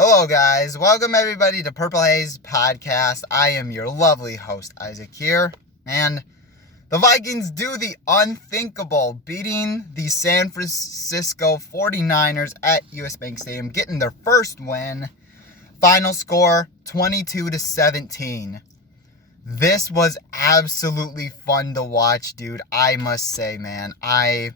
Hello, guys. Welcome, everybody, to Purple Haze Podcast. I am your lovely host, Isaac, here. And the Vikings do the unthinkable, beating the San Francisco 49ers at US Bank Stadium, getting their first win. Final score, 22-17. This was absolutely fun to watch, dude. I must say, man. I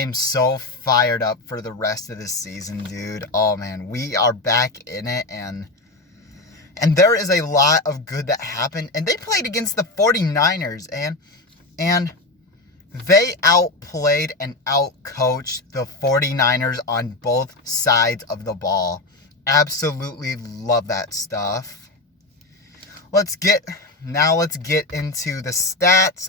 am so fired up for the rest of this season, dude. Oh, man, we are back in it, and there is a lot of good that happened. And they played against the 49ers, and they outplayed and outcoached the 49ers on both sides of the ball. Absolutely love that stuff. Let's get into the stats.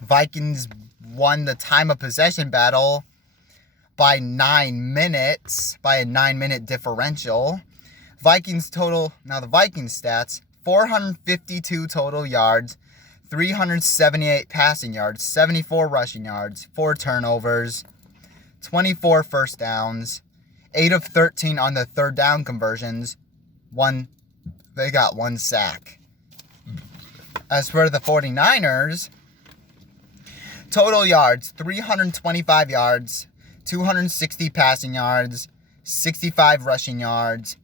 Vikings won the time of possession battle by 9 minutes, by a 9-minute differential. The Vikings stats, 452 total yards, 378 passing yards, 74 rushing yards, 4 turnovers, 24 first downs, 8 of 13 on the third down conversions, they got 1 sack. As for the 49ers, total yards, 325 yards, 260 passing yards, 65 rushing yards.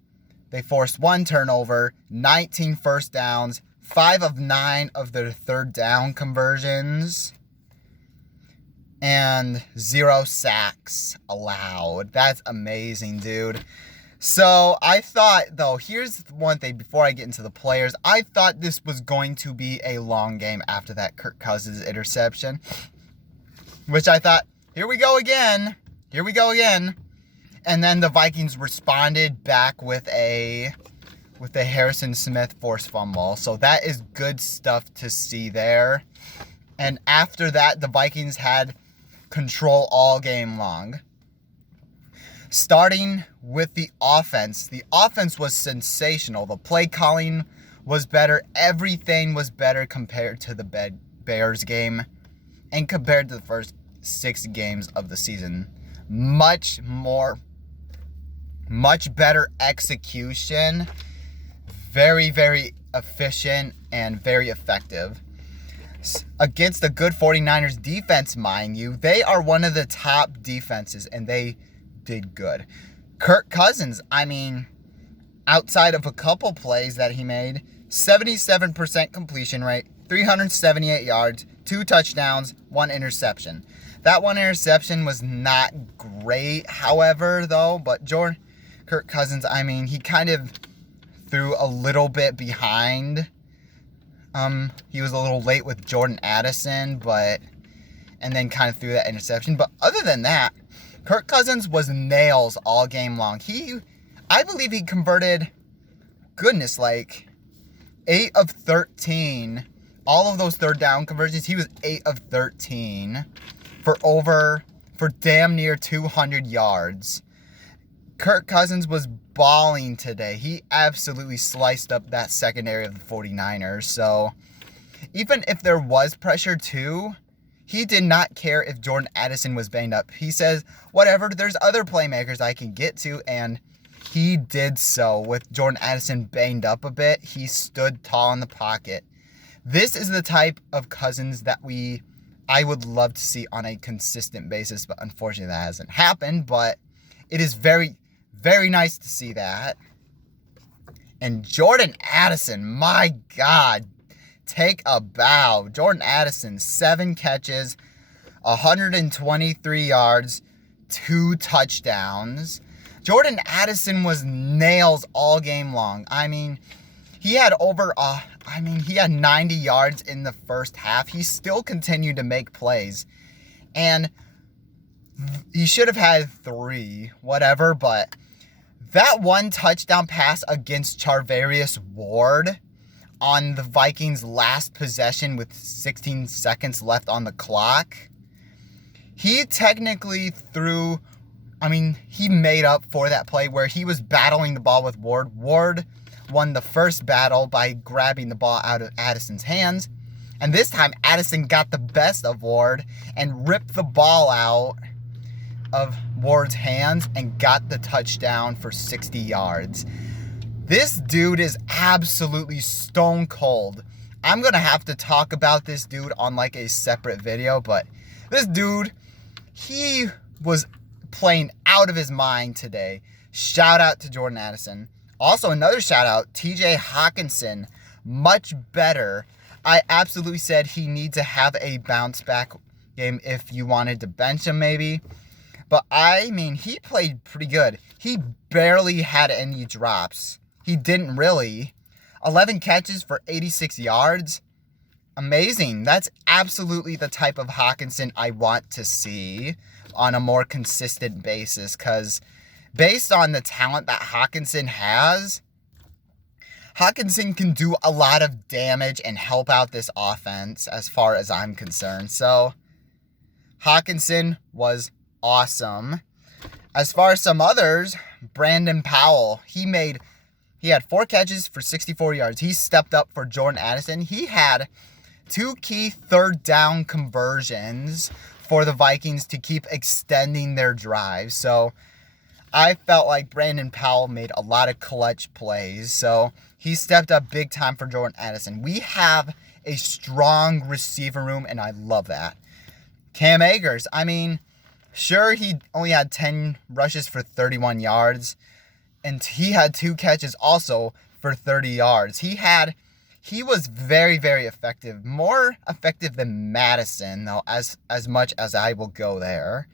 They forced 1 turnover, 19 first downs, 5 of 9 of their third down conversions, and 0 sacks allowed. That's amazing, dude. So I thought, though, here's one thing before I get into the players. I thought this was going to be a long game after that Kirk Cousins interception, which I thought, here we go again. And then the Vikings responded back with a Harrison Smith forced fumble. So that is good stuff to see there. And after that, the Vikings had control all game long. Starting with the offense. The offense was sensational. The play calling was better. Everything was better compared to the Bears game and compared to the first 6 games of the season. Much better execution. Very, very efficient and very effective. Against a good 49ers defense, mind you, they are one of the top defenses, and they did good. Kirk Cousins, outside of a couple plays that he made, 77% completion rate, 378 yards, 2 touchdowns, 1 interception. That 1 interception was not great, however, though, but Kirk Cousins, he kind of threw a little bit behind. He was a little late with Jordan Addison, and then kind of threw that interception. But other than that, Kirk Cousins was nails all game long. I believe he converted, 8 of 13. All of those third down conversions, he was 8 of 13 for damn near 200 yards. Kirk Cousins was balling today. He absolutely sliced up that secondary of the 49ers. So even if there was pressure too, he did not care if Jordan Addison was banged up. He says, whatever, there's other playmakers I can get to, and he did so. With Jordan Addison banged up a bit, he stood tall in the pocket. This is the type of Cousins that I would love to see on a consistent basis, but unfortunately that hasn't happened. But it is very, very nice to see that. And Jordan Addison, my God, take a bow. Jordan Addison, 7 catches, 123 yards, 2 touchdowns. Jordan Addison was nails all game long. He had he had 90 yards in the first half. He still continued to make plays. And he should have had 3, whatever, but that 1 touchdown pass against Charvarius Ward on the Vikings' last possession with 16 seconds left on the clock, he technically he made up for that play where he was battling the ball with Ward. Ward won the first battle by grabbing the ball out of Addison's hands. And this time, Addison got the best of Ward and ripped the ball out of Ward's hands and got the touchdown for 60 yards. This dude is absolutely stone cold. I'm going to have to talk about this dude on like a separate video, but this dude, he was playing out of his mind today. Shout out to Jordan Addison. Also, another shout out, TJ Hawkinson, much better. I absolutely said he needs to have a bounce back game if you wanted to bench him maybe. But I mean, he played pretty good. He barely had any drops. He didn't really. 11 catches for 86 yards. Amazing. That's absolutely the type of Hawkinson I want to see on a more consistent basis, because based on the talent that Hawkinson has, Hawkinson can do a lot of damage and help out this offense as far as I'm concerned. So Hawkinson was awesome. As far as some others, Brandon Powell, he had 4 catches for 64 yards. He stepped up for Jordan Addison. He had 2 key third down conversions for the Vikings to keep extending their drive. So I felt like Brandon Powell made a lot of clutch plays. So he stepped up big time for Jordan Addison. We have a strong receiver room, and I love that. Cam Akers, I mean, sure, he only had 10 rushes for 31 yards, and he had 2 catches also for 30 yards. He was very, very effective. More effective than Madison, though, as much as I will go there.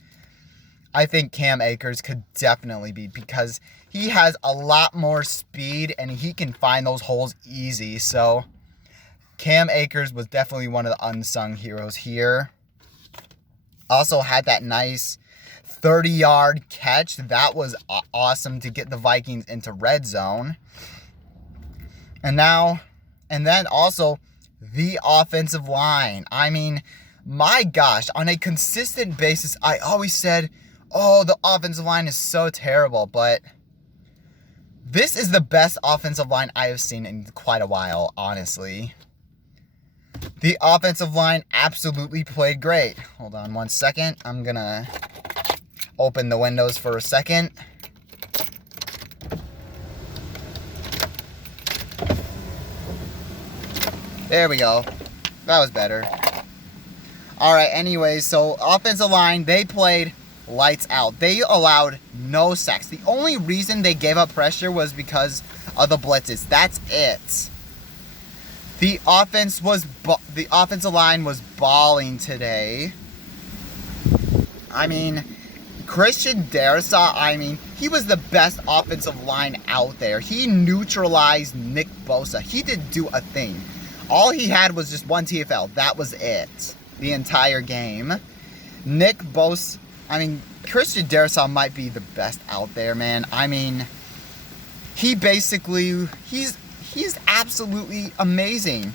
I think Cam Akers could definitely be, because he has a lot more speed and he can find those holes easy. So Cam Akers was definitely one of the unsung heroes here. Also had that nice 30-yard catch. That was awesome to get the Vikings into red zone. And then also the offensive line. I mean, my gosh, on a consistent basis, I always said, oh, the offensive line is so terrible, but this is the best offensive line I have seen in quite a while, honestly. The offensive line absolutely played great. Hold on one second. I'm going to open the windows for a second. There we go. That was better. Alright, anyways, so offensive line, they played lights out. They allowed no sacks. The only reason they gave up pressure was because of the blitzes. That's it. The offensive line was balling today. I mean, Christian Darrisaw, he was the best offensive line out there. He neutralized Nick Bosa. He didn't do a thing. All he had was just one TFL. That was it. The entire game. Nick Bosa, Christian Darrisaw might be the best out there, man. He's absolutely amazing.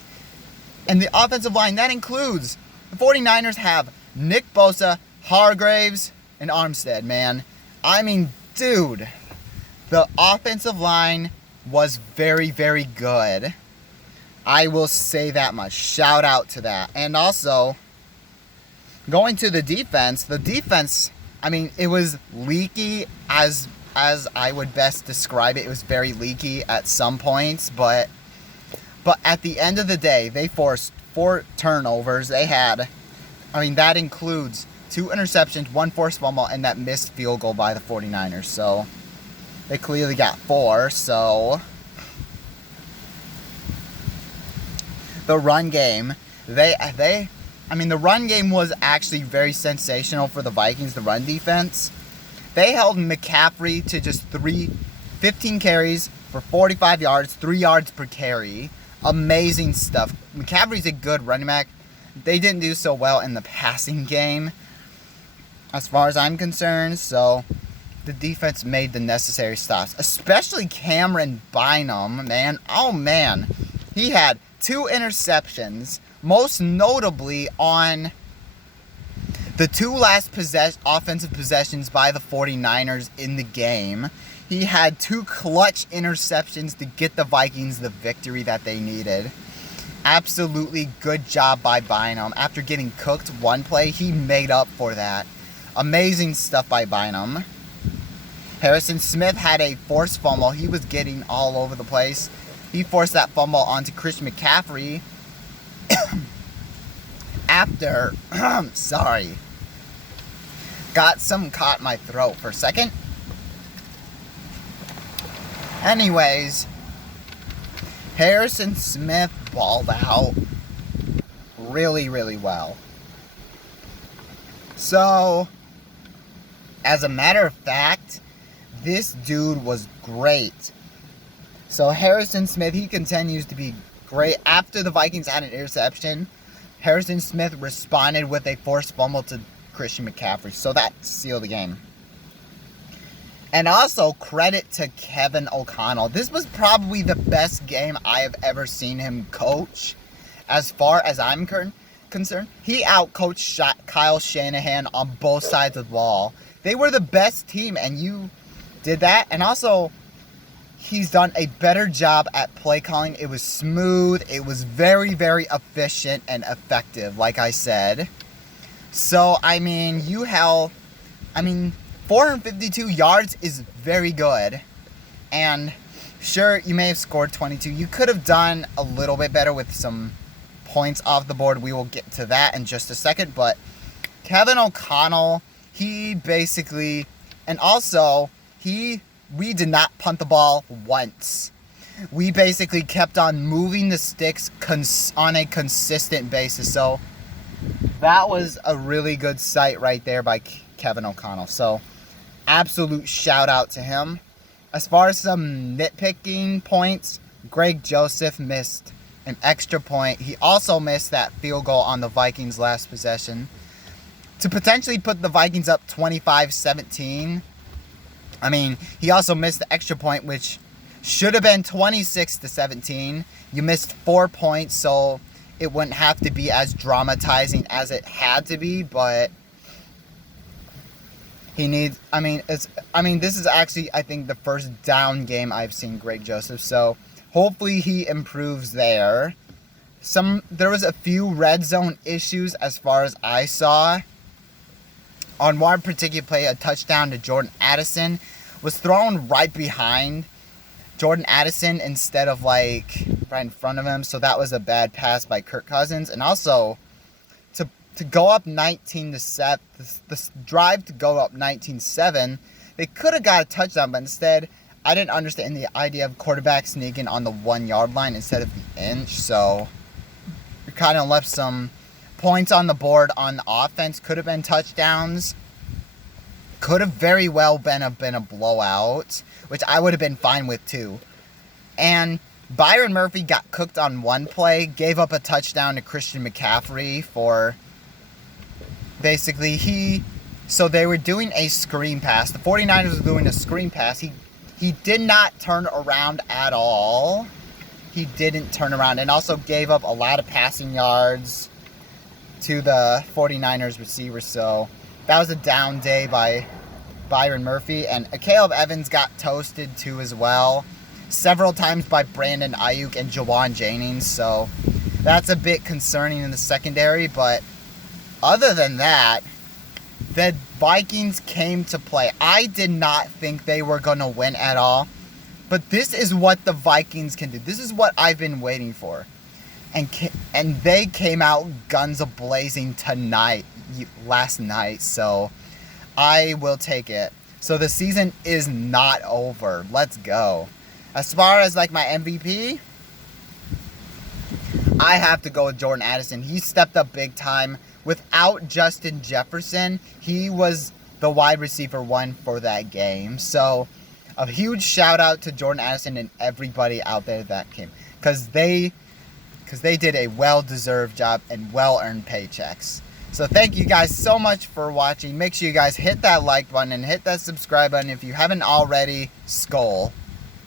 And the offensive line, that includes, the 49ers have Nick Bosa, Hargraves, and Armstead, man. Dude, the offensive line was very, very good. I will say that much. Shout out to that. And also, going to the defense, it was leaky as I would best describe it. It was very leaky at some points, but at the end of the day, they forced 4 turnovers. They had, that includes 2 interceptions, 1 forced fumble, and that missed field goal by the 49ers. So they clearly got 4. So the run game, the run game was actually very sensational for the Vikings, the run defense. They held McCaffrey to just 15 carries for 45 yards, 3 yards per carry. Amazing stuff. McCaffrey's a good running back. They didn't do so well in the passing game, as far as I'm concerned. So the defense made the necessary stops, especially Cameron Bynum, man. Oh, man. He had 2 interceptions, most notably on the 2 last offensive possessions by the 49ers in the game. He had 2 clutch interceptions to get the Vikings the victory that they needed. Absolutely good job by Bynum. After getting cooked one play, he made up for that. Amazing stuff by Bynum. Harrison Smith had a forced fumble. He was getting all over the place. He forced that fumble onto Christian McCaffrey after, sorry, got some caught in my throat for a second. Anyways, Harrison Smith balled out really, really well. So, as a matter of fact, this dude was great. So Harrison Smith, he continues to be great. After the Vikings had an interception, Harrison Smith responded with a forced fumble to Christian McCaffrey. So that sealed the game. And also, credit to Kevin O'Connell. This was probably the best game I have ever seen him coach. As far as I'm concerned, he outcoached Kyle Shanahan on both sides of the ball. They were the best team, and you did that. And also, he's done a better job at play calling. It was smooth. It was very, very efficient and effective, like I said. So, 452 yards is very good. And sure, you may have scored 22. You could have done a little bit better with some points off the board. We will get to that in just a second. But Kevin O'Connell, he basically, and also, we did not punt the ball once. We basically kept on moving the sticks on a consistent basis. So that was a really good sight right there by Kevin O'Connell. So absolute shout out to him. As far as some nitpicking points, Greg Joseph missed an extra point. He also missed that field goal on the Vikings' last possession to potentially put the Vikings up 25-17. He also missed the extra point, which should have been 26-17. You missed 4 points, so it wouldn't have to be as dramatizing as it had to be, but he needs, this is actually, I think, the first down game I've seen Greg Joseph, so hopefully he improves there. There was a few red zone issues as far as I saw. On one particular play, a touchdown to Jordan Addison was thrown right behind Jordan Addison instead of right in front of him. So that was a bad pass by Kirk Cousins. And also, to go up 19-7, the drive to go up 19-7, they could have got a touchdown, but instead, I didn't understand the idea of quarterback sneaking on the 1 yard line instead of the inch. So we kind of left some points on the board on the offense. Could have been touchdowns. Could have very well been a blowout, which I would have been fine with too. And Byron Murphy got cooked on one play, gave up a touchdown to Christian McCaffrey for basically so they were doing a screen pass. The 49ers were doing a screen pass. He did not turn around at all. He didn't turn around and also gave up a lot of passing yards to the 49ers receiver. So that was a down day by Byron Murphy. And Caleb Evans got toasted too as well. Several times by Brandon Ayuk and Jawan Jennings. So that's a bit concerning in the secondary. But other than that, the Vikings came to play. I did not think they were going to win at all. But this is what the Vikings can do. This is what I've been waiting for. And they came out guns a-blazing last night. So I will take it. So the season is not over. Let's go. As far as my MVP, I have to go with Jordan Addison. He stepped up big time. Without Justin Jefferson, he was the wide receiver 1 for that game. So a huge shout out to Jordan Addison and everybody out there that came. Because they did a well-deserved job and well-earned paychecks. So thank you guys so much for watching. Make sure you guys hit that like button and hit that subscribe button if you haven't already. Skol.